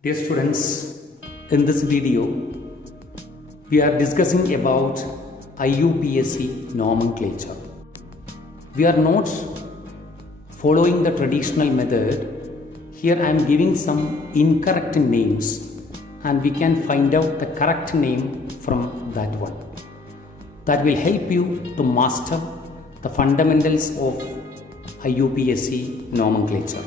Dear students, in this video, we are discussing about IUPAC nomenclature. We are not following the traditional method. Here I am giving some incorrect names and we can find out the correct name from that one. That will help you to master the fundamentals of IUPAC nomenclature.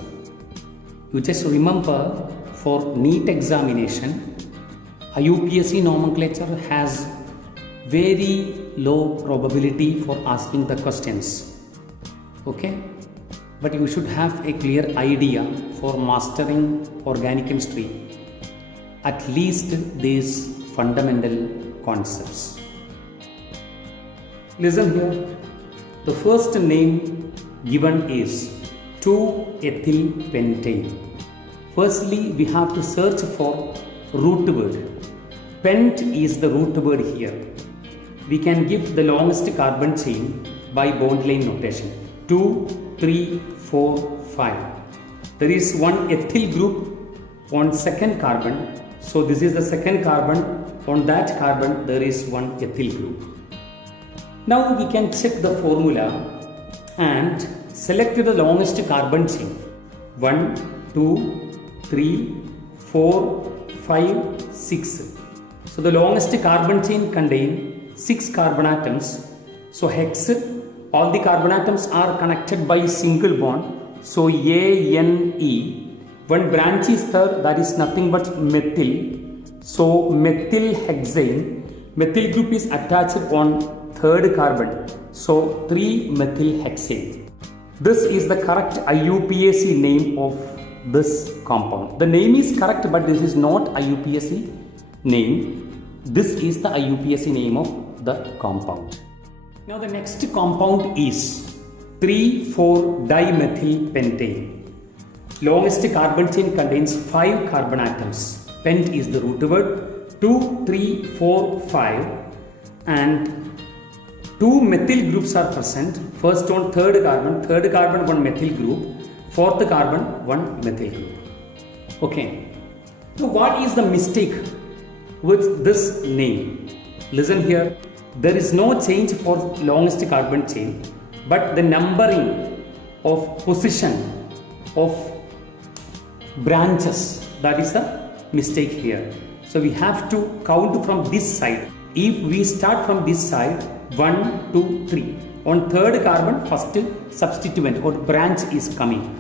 You just remember, for NEET examination, IUPAC nomenclature has very low probability for asking the questions. Okay? But you should have a clear idea for mastering organic chemistry, at least these fundamental concepts. Listen here. The first name given is 2-ethyl pentane. Firstly, we have to search for root word. Pent is the root word here. We can give the longest carbon chain by bond line notation. 2, 3, 4, 5. There is one ethyl group on second carbon. So this is the second carbon. On that carbon there is one ethyl group. Now we can check the formula and select the longest carbon chain. 1, 2, 3, 4, 5, 6. So the longest carbon chain contains 6 carbon atoms. So hex, all the carbon atoms are connected by single bond. So ANE. One branch is there, that is nothing but methyl. So methyl hexane. Methyl group is attached on third carbon. So 3-methyl hexane. This is the correct IUPAC name of this compound. The name is correct, but this is not IUPAC name. This is the IUPAC name of the compound. Now the next compound is 3,4-dimethyl pentane. Longest carbon chain contains 5 carbon atoms. Pent is the root word. 2, 3, 4, 5 and 2 methyl groups are present. First on third carbon one methyl group. Fourth carbon, one methyl group. Okay. So what is the mistake with this name? Listen here. There is no change for longest carbon chain, but the numbering of position of branches, that is the mistake here. So we have to count from this side. If we start from this side, 1, 2, 3. On third carbon, first substituent or branch is coming.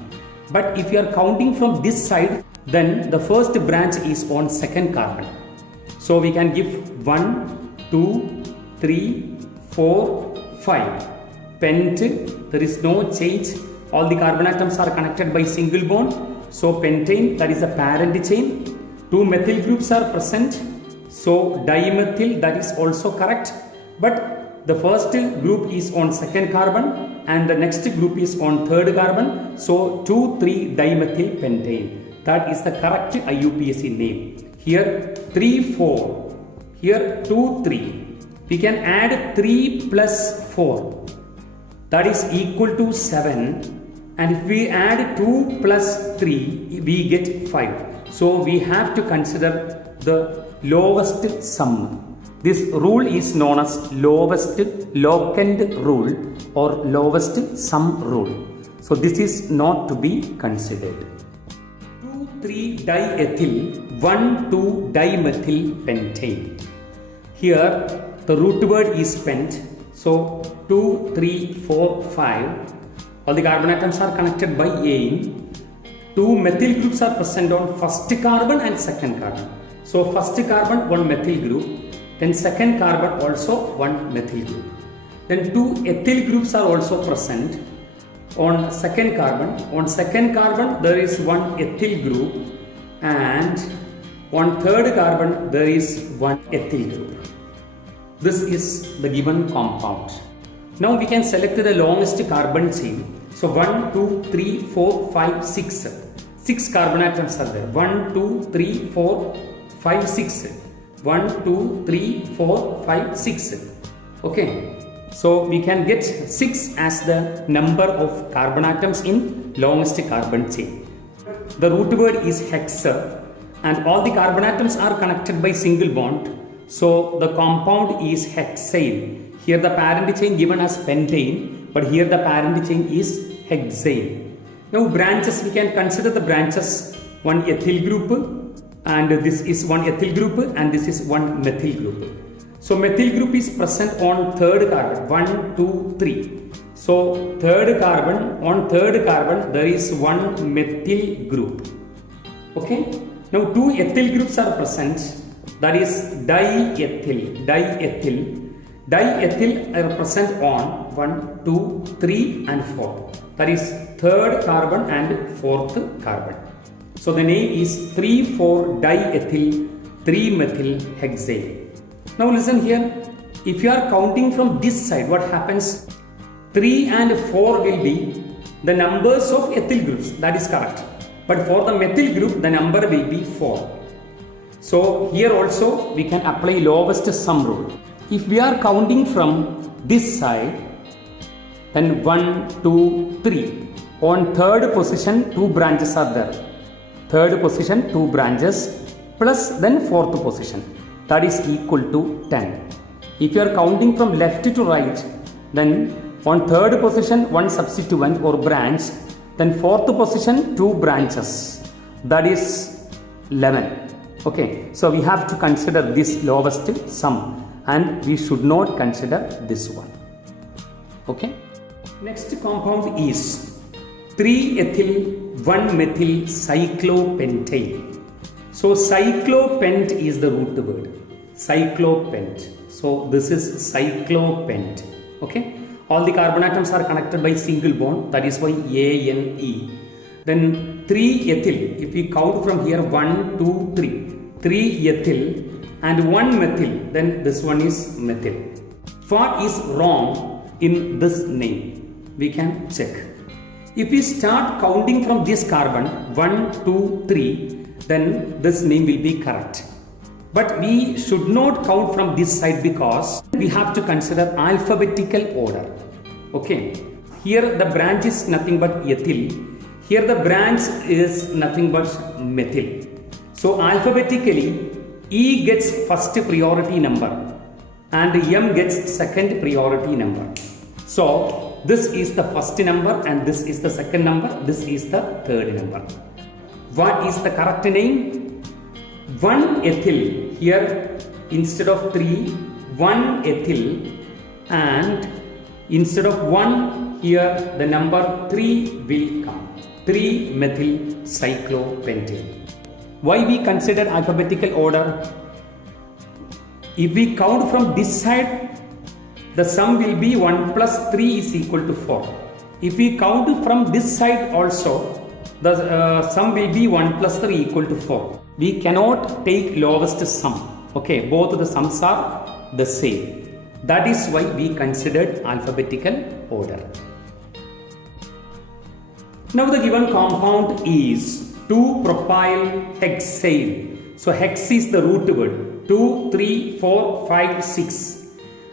But if you are counting from this side, then the first branch is on second carbon. So we can give 1, 2, 3, 4, 5. Pent, there is no change. All the carbon atoms are connected by single bond. So pentane, that is the parent chain. 2 methyl groups are present. So dimethyl, that is also correct. But the first group is on second carbon and the next group is on third carbon. So 2,3-dimethyl pentane. That is the correct IUPAC name. Here 3, 4. Here 2, 3. We can add 3 plus 4. That is equal to 7. And if we add 2 plus 3, we get 5. So we have to consider the lowest sum. This rule is known as lowest locant rule or lowest sum rule. So this is not to be considered. 2,3-diethyl, 1,2-dimethyl pentane. Here the root word is pent. So 2, 3, 4, 5. All the carbon atoms are connected by ane. 2 methyl groups are present on first carbon and second carbon. So first carbon, one methyl group. Then second carbon also one methyl group. Then 2 ethyl groups are also present on second carbon. On second carbon there is one ethyl group and on third carbon there is one ethyl group. This is the given compound. Now we can select the longest carbon chain. So 1, 2, 3, 4, 5, 6. 6 carbon atoms are there. 1, 2, 3, 4, 5, 6. 1, 2, 3, 4, 5, 6. Okay. So we can get 6 as the number of carbon atoms in longest carbon chain. The root word is hexa and all the carbon atoms are connected by single bond. So the compound is hexane. Here the parent chain given as pentane, but here the parent chain is hexane. Now branches, we can consider the branches, one ethyl group, and this is one ethyl group, and this is one methyl group. So methyl group is present on third carbon, 1, 2, 3. So third carbon, on third carbon there is one methyl group. Okay. Now two ethyl groups are present, that is diethyl. Diethyl are present on 1, 2, 3 and 4. That is third carbon and fourth carbon. So the name is 3,4-diethyl 3-methyl hexane. Now listen here, if you are counting from this side, what happens? 3 and 4 will be the numbers of ethyl groups, that is correct. But for the methyl group, the number will be 4. So here also we can apply lowest sum rule. If we are counting from this side, then 1, 2, 3. On third position, 2 branches are there. Third position, 2 branches, plus then fourth position. That is equal to 10. If you are counting from left to right, then on third position, 1 substituent or branch, then fourth position, 2 branches. That is 11. Okay, so we have to consider this lowest sum, and we should not consider this one. Okay. Next compound is 3-ethyl 1-methyl cyclopentane. So cyclopent is the root word. Cyclopent. So this is cyclopent. Okay. All the carbon atoms are connected by single bond. That is why ANE. Then 3-ethyl. If we count from here 1, 2, 3. 3-ethyl and 1-methyl. Then this one is methyl. What is wrong in this name? We can check. If we start counting from this carbon 1, 2, 3, then this name will be correct. But we should not count from this side because we have to consider alphabetical order. Okay. Here the branch is nothing but ethyl. Here the branch is nothing but methyl. So alphabetically, E gets first priority number and M gets second priority number. So this is the first number and this is the second number. This is the third number. What is the correct name? 1-ethyl. Here instead of 3, 1-ethyl, and instead of 1, here the number 3 will come. 3-methyl cyclopentane. Why we consider alphabetical order? If we count from this side, the sum will be 1 plus 3 is equal to 4. If we count from this side also, the sum will be 1 plus 3 equal to 4. We cannot take lowest sum. Okay, both the sums are the same. That is why we considered alphabetical order. Now the given compound is 2-propylhexane. So hex is the root word. 2, 3, 4, 5, 6.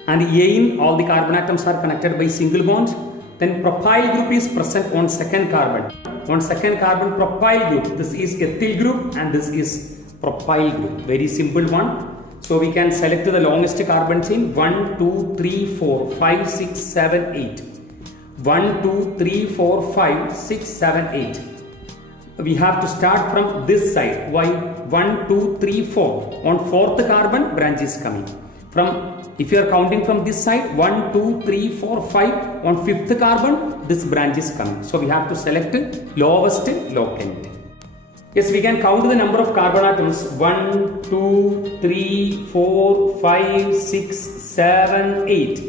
And ane, all the carbon atoms are connected by single bond. Then propyl group is present on second carbon. On second carbon, propyl group. This is ethyl group and this is propyl group. Very simple one. So we can select the longest carbon chain. 1, 2, 3, 4, 5, 6, 7, 8. 1, 2, 3, 4, 5, 6, 7, 8. We have to start from this side. Why? 1, 2, 3, 4. On fourth carbon, branch is coming. If you are counting from this side, 1, 2, 3, 4, 5, on fifth carbon, this branch is coming. So we have to select lowest locant. Yes, we can count the number of carbon atoms. 1, 2, 3, 4, 5, 6, 7, 8.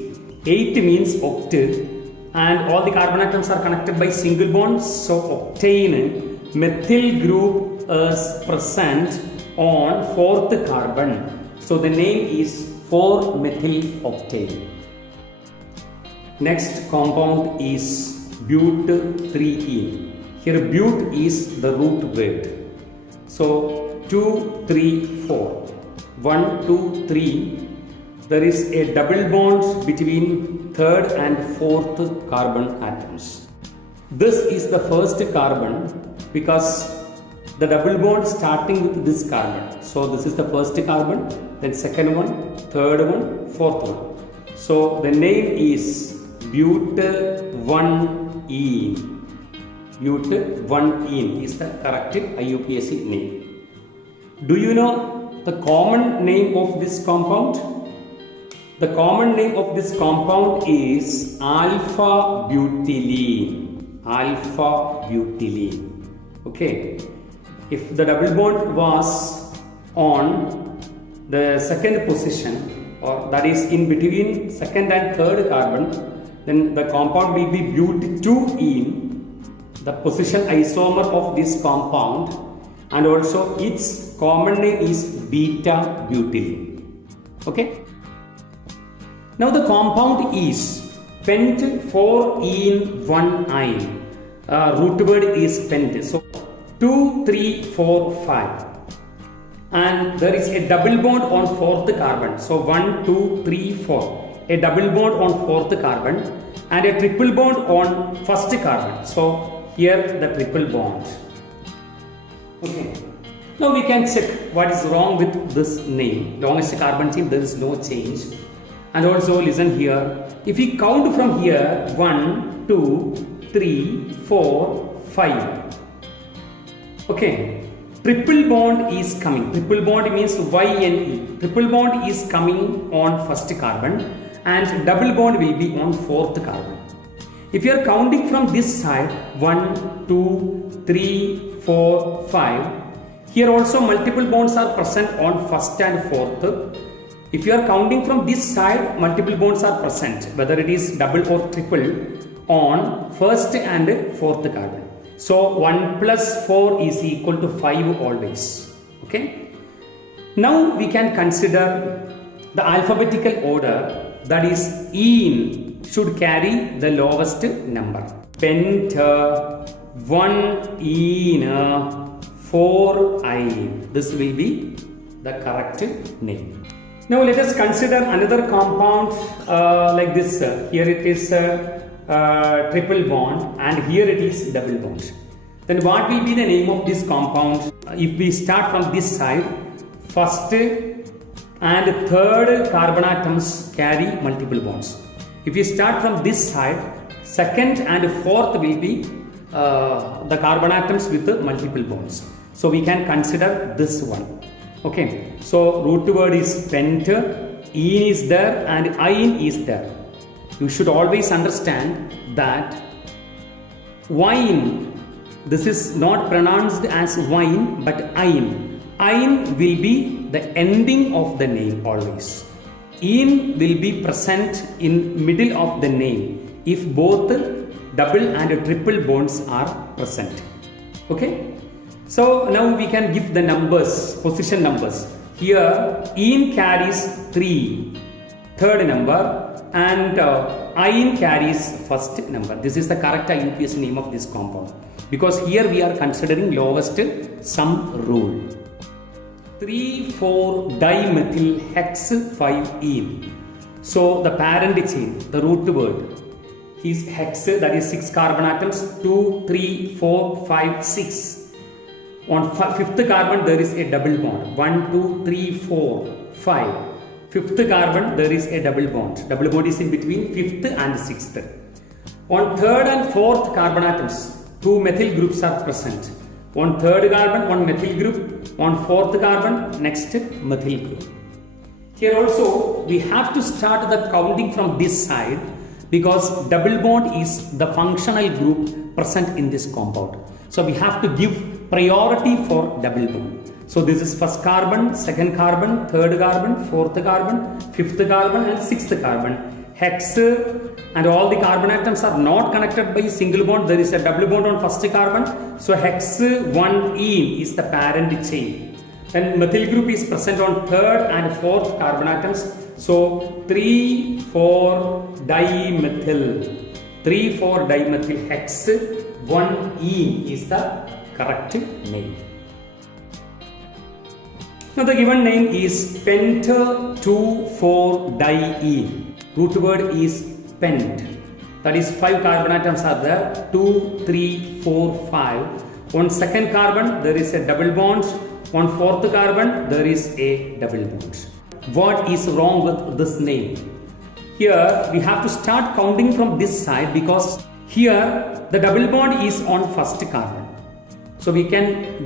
8 means octet. And all the carbon atoms are connected by single bonds. So octane, methyl group is present on fourth carbon. So the name is 4-methyl octane. Next compound is but3ene. Here but is the root word. So 2, 3, 4. 1, 2, 3. There is a double bond between third and fourth carbon atoms. This is the first carbon because the double bond starting with this carbon. So this is the first carbon, then second one, third one, fourth one. So the name is but1ene. But1ene is the correct IUPAC name. Do you know the common name of this compound? The common name of this compound is alpha butylene. Alpha butylene. Okay. If the double bond was on the second position, or that is in between second and third carbon, then the compound will be but2ene, the position isomer of this compound, and also its common name is beta butylene. Okay. Now the compound is pent4ene1ine. Root word is pent. So 2, 3, 4, 5. And there is a double bond on fourth carbon. So 1, 2, 3, 4. A double bond on fourth carbon and a triple bond on first carbon. So here the triple bond. Okay. Now we can check what is wrong with this name. Longest carbon chain, there is no change. And also listen here. If we count from here 1, 2, 3, 4, 5. Okay. Triple bond is coming. Triple bond means YNE. Triple bond is coming on first carbon and double bond will be on fourth carbon. If you are counting from this side 1, 2, 3, 4, 5. Here also multiple bonds are present on first and fourth. If you are counting from this side, multiple bonds are present, whether it is double or triple, on first and fourth carbon. So 1 plus 4 is equal to 5 always. Okay. Now we can consider the alphabetical order, that is ene should carry the lowest number. Penta1ene 4ine. This will be the correct name. Now let us consider another compound like this. Here it is triple bond and here it is double bond. Then what will be the name of this compound? If we start from this side, first and third carbon atoms carry multiple bonds. If we start from this side, second and fourth will be the carbon atoms with multiple bonds. So we can consider this one. Okay, so root word is pent, ene is there and ine is there. You should always understand that wine, this is not pronounced as wine but ine. Ine will be the ending of the name always. Ene will be present in middle of the name if both double and triple bonds are present. Okay. So now we can give the numbers, position numbers. Here ene carries 3, third number, and ine carries first number. This is the correct IUPAC name of this compound because here we are considering lowest sum rule. 3,4-dimethyl hex 5-ene. So the parent chain, the root word is hex, that is 6 carbon atoms, 2, 3, 4, 5, 6. On fifth carbon there is a double bond. 1, 2, 3, 4, 5. Fifth carbon there is a double bond. Double bond is in between fifth and sixth. On third and fourth carbon atoms, 2 methyl groups are present. On third carbon, 1 methyl group. On fourth carbon, next methyl group. Here also we have to start the counting from this side because double bond is the functional group present in this compound. So we have to give priority for double bond. So this is first carbon, second carbon, third carbon, fourth carbon, fifth carbon and sixth carbon. Hex and all the carbon atoms are not connected by single bond. There is a double bond on first carbon. So hex 1-ene is the parent chain. Then methyl group is present on third and fourth carbon atoms. So 3,4-dimethyl. 3,4-dimethyl hex 1-ene is the correct name. Now the given name is penta2,4-diene. Root word is pent. That is 5 carbon atoms are there. 2, 3, 4, 5. On second carbon, there is a double bond. On fourth carbon, there is a double bond. What is wrong with this name? Here, we have to start counting from this side because here, the double bond is on first carbon. So we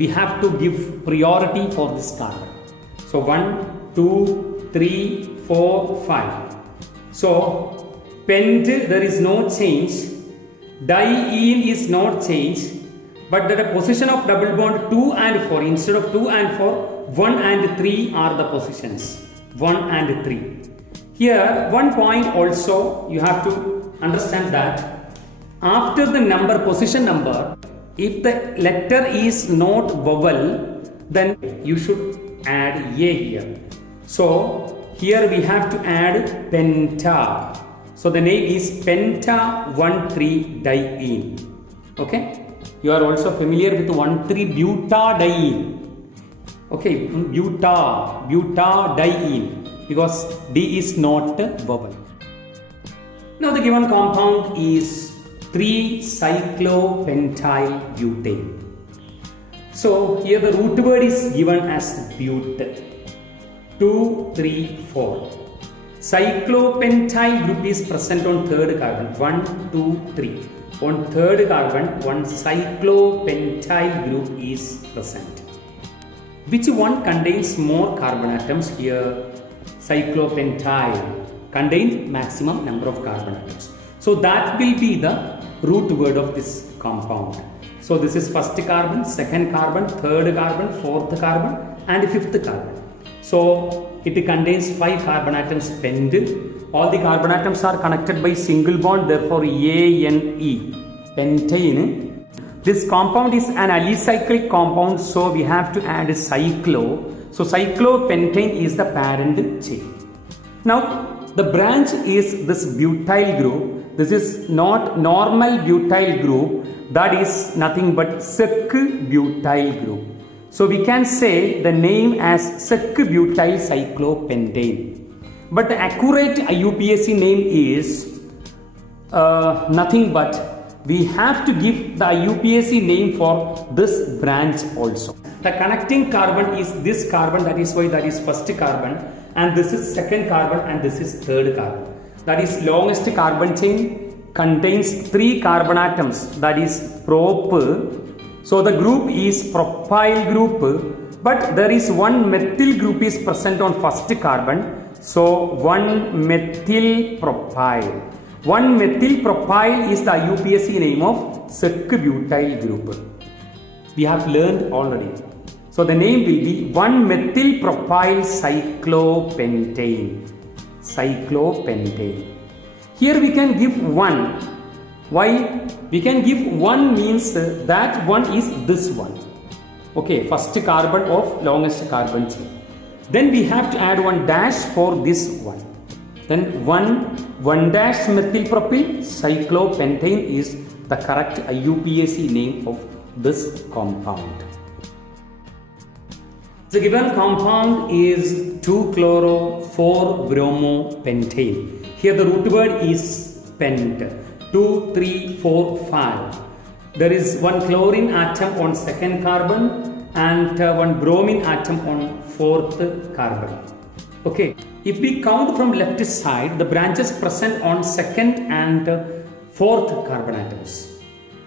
have to give priority for this carbon. So 1, 2, 3, 4, 5. So pent, there is no change. Diene is not changed. But the position of double bond 2 and 4, instead of 2 and 4, 1 and 3 are the positions. 1 and 3. Here, one point also you have to understand that after the number, position number, if the letter is not vowel, then you should add a here. So here we have to add penta. So the name is penta-1,3-diene. Okay, you are also familiar with 1,3-butadiene. Okay, butadiene because D is not vowel. Now the given compound is 3-cyclopentyl butane. So here the root word is given as but. 2, 3, 4. Cyclopentyl group is present on third carbon. 1, 2, 3. On third carbon, one cyclopentyl group is present. Which one contains more carbon atoms here? Cyclopentyl contain maximum number of carbon atoms. So that will be the root word of this compound. So this is first carbon, second carbon, third carbon, fourth carbon and fifth carbon. So it contains 5 carbon atoms pent. All the carbon atoms are connected by single bond, therefore ANE, pentane. This compound is an alicyclic compound, so we have to add cyclo. So cyclopentane is the parent chain. Now the branch is this butyl group. This is not normal butyl group, that is nothing but sec-butyl group. So we can say the name as sec-butyl cyclopentane. But the accurate IUPAC name is nothing but we have to give the IUPAC name for this branch also. The connecting carbon is this carbon, that is why that is first carbon, and this is second carbon and this is third carbon. That is longest carbon chain contains 3 carbon atoms, that is prop. So the group is propyl group, but there is one methyl group is present on first carbon. So 1-methyl propyl. 1-methyl propyl is the IUPAC name of sec-butyl group. We have learned already. So the name will be 1-methyl propyl cyclopentane. Cyclopentane. Here we can give 1. Why? We can give 1 means that one is this one. Okay, first carbon of longest carbon chain. Then we have to add 1 dash for this one. Then 1 dash methyl propyl cyclopentane is the correct IUPAC name of this compound. The given compound is 2-chloro-4-bromo-pentane. Here the root word is pent. 2, 3, 4, 5. There is 1 chlorine atom on second carbon and 1 bromine atom on fourth carbon. Okay, if we count from left side, the branches present on second and fourth carbon atoms.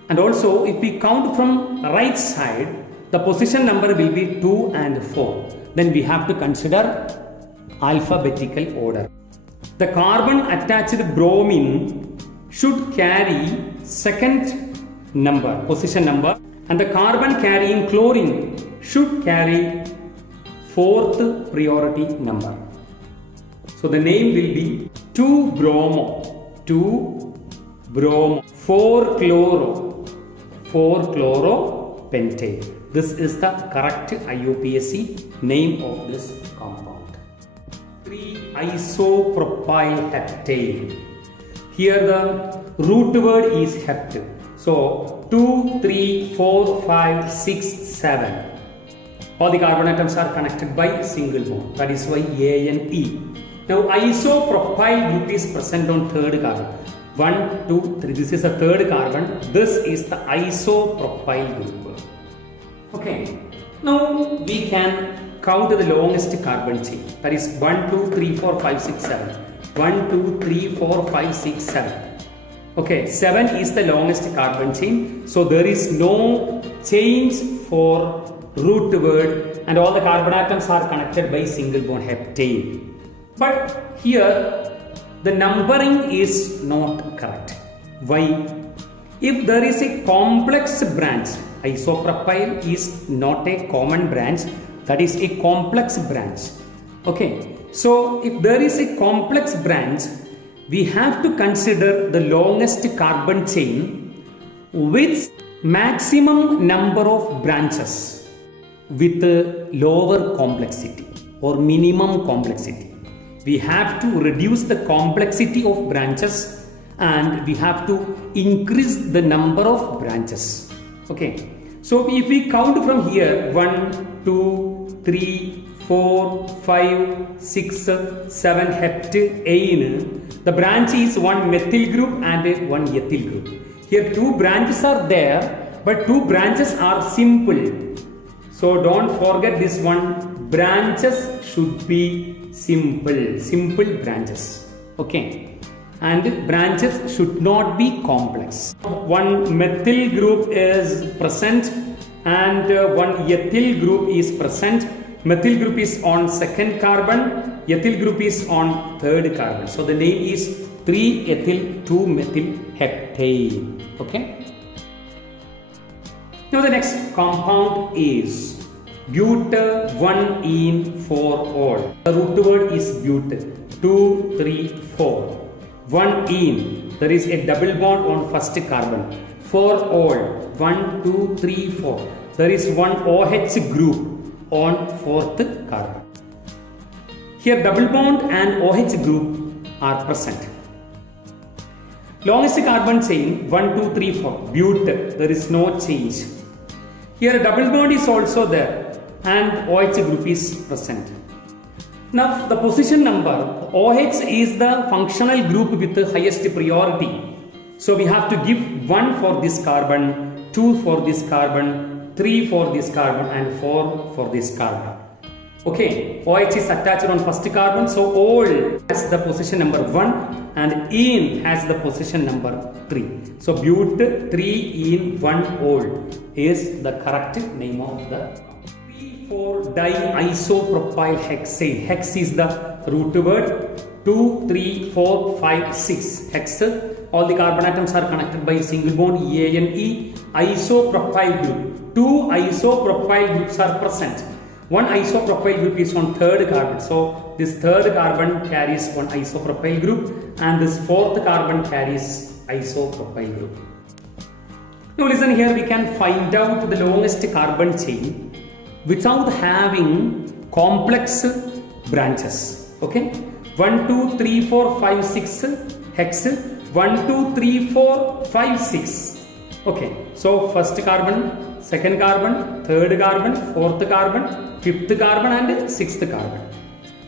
And also if we count from right side, the position number will be 2 and 4. Then we have to consider alphabetical order. The carbon attached bromine should carry second number, position number, and the carbon carrying chlorine should carry fourth priority number. So the name will be 2-bromo, 4-chloro-pentane. This is the correct IUPAC name of this compound. 3-isopropylheptane. Here the root word is hept. So 2, 3, 4, 5, 6, 7. All the carbon atoms are connected by single bond. That is why ANE. Now isopropyl group is present on third carbon. 1, 2, 3. This is the third carbon. This is the isopropyl group. Okay. Now we can count the longest carbon chain. That is 1, 2, 3, 4, 5, 6, 7. 1, 2, 3, 4, 5, 6, 7. Okay, 7 is the longest carbon chain. So there is no change for root word and all the carbon atoms are connected by single bond heptane. But here the numbering is not correct. Why? If there is a complex branch, isopropyl is not a common branch, that is a complex branch. Okay, so if there is a complex branch, we have to consider the longest carbon chain with maximum number of branches with a lower complexity or minimum complexity. We have to reduce the complexity of branches and we have to increase the number of branches. Okay, so if we count from here 1, 2, 3, 4, 5, 6, 7 heptane, the branch is one methyl group and one ethyl group. Here two branches are there, but two branches are simple. So don't forget this one, branches should be simple branches. Okay, and branches should not be complex. One methyl group is present and one ethyl group is present. Methyl group is on second carbon, ethyl group is on third carbon. So the name is 3-ethyl 2-methyl heptane. Okay. Now the next compound is but1ene for all. The root word is but. 2, 3, 4. 1ene. There is a double bond on first carbon. For all. 1, 2, 3, 4. There is one OH group on fourth carbon. Here double bond and OH group are present. Longest carbon chain 1, 2, 3, 4. But. There is no change. Here double bond is also there and OH group is present. Now the position number, OH is the functional group with the highest priority. So we have to give 1 for this carbon, 2 for this carbon, 3 for this carbon and 4 for this carbon. Okay, OH is attached on first carbon, so all has the position number 1 and ene has the position number 3. So but 3 ene 1 all is the correct name of the 3,4-diisopropylhexane. Hex is the root word. 2, 3, 4, 5, 6. Hex. All the carbon atoms are connected by single bond ane. Isopropyl group. 2 isopropyl groups are present. One isopropyl group is on third carbon. So this third carbon carries one isopropyl group and this fourth carbon carries isopropyl group. Now listen here, we can find out the longest carbon chain without having complex branches. Okay, 1, 2, 3, 4, 5, 6 hex. 1, 2, 3, 4, 5, 6. Okay, so first carbon, second carbon, third carbon, fourth carbon, fifth carbon and sixth carbon.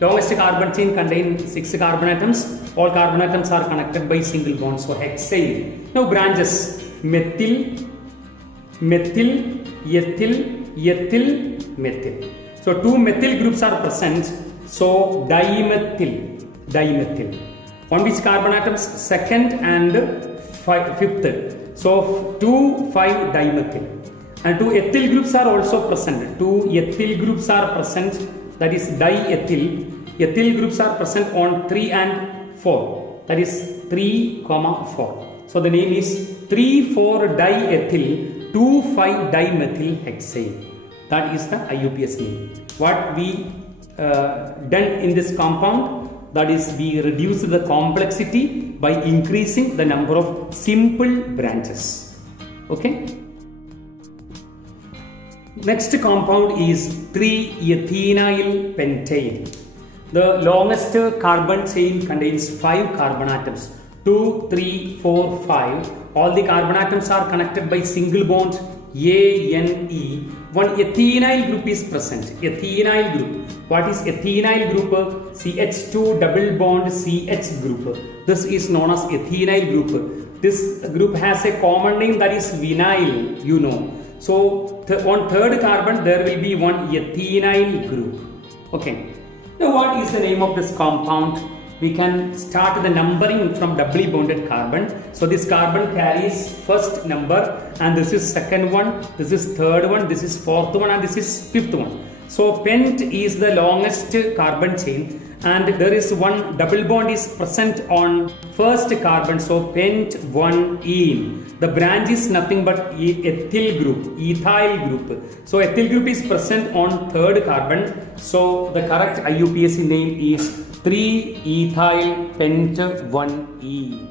Longest carbon chain contains 6 carbon atoms. All carbon atoms are connected by single bonds. So hexane. Now branches: methyl, methyl, ethyl, ethyl, methyl. So 2 methyl groups are present. So dimethyl, dimethyl. On which carbon atoms? Second and fifth. So 2, 5 dimethyl. And 2 ethyl groups are also present. 2 ethyl groups are present. That is diethyl. Ethyl groups are present on 3 and 4. That is 3, 4. So the name is 3,4-diethyl 2,5-dimethyl-hexane. That is the IUPAC name. What we done in this compound, that is we reduce the complexity by increasing the number of simple branches. Okay. Next compound is 3-ethynyl pentane. The longest carbon chain contains 5 carbon atoms. 2, 3, 4, 5. All the carbon atoms are connected by single bond ANE. One ethynyl group is present. Ethynyl group. What is ethynyl group? CH2 double bond CH group. This is known as ethynyl group. This group has a common name, that is vinyl, you know. So on third carbon there will be one ethynyl group. Okay. Now what is the name of this compound? We can start the numbering from doubly bonded carbon. So this carbon carries first number, and this is second one, this is third one, this is fourth one, and this is fifth one. So pent is the longest carbon chain, and there is one double bond is present on first carbon. So pent 1-ene. The branch is nothing but ethyl group, ethyl group. So ethyl group is present on third carbon. So the correct IUPAC name is 3-ethyl pent 1-ene.